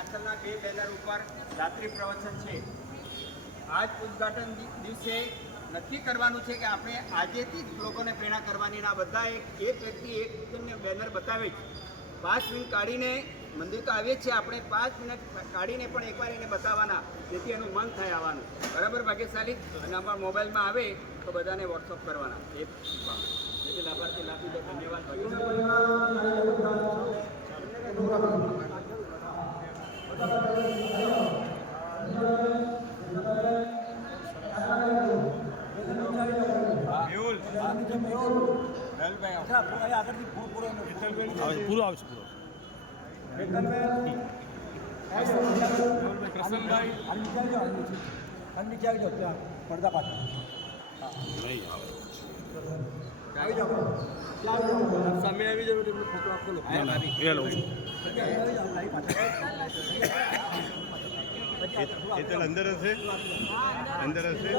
પાછળના 2 બેનર ઉપર રાત્રિ પ્રવચન છે. આજ ઉદ્ઘાટન દિવસે નક્કી કરવાનું છે કે આપણે આજેથી જ લોકોને પ્રેરણા કરવાની. આ બધા એક વ્યક્તિ એક બેનર બતાવે છે. 5 મિનિટ કાઢીને મંદિર તો આવીએ જ છે, આપણે 5 મિનિટ કાઢીને પણ એકવાર એને બતાવવાના, જેથી એનું મન થાય આવવાનું. બરાબર ભાગ્યશાલી? અને અમારા મોબાઈલમાં આવે તો બધાને વોટ્સઅપ કરવાના. એ જેથી લાભાર્થી લાભ લીધો. ધન્યવાદ. પૂરો આવશે પૂરો. પ્રસન્નભાઈ પડદા પાછળ નહીં આવે. સામે આવી જાવ એટલે ફોટો આપો લો. એ લઉં છું. હેતલ અંદર હશે, અંદર હશે.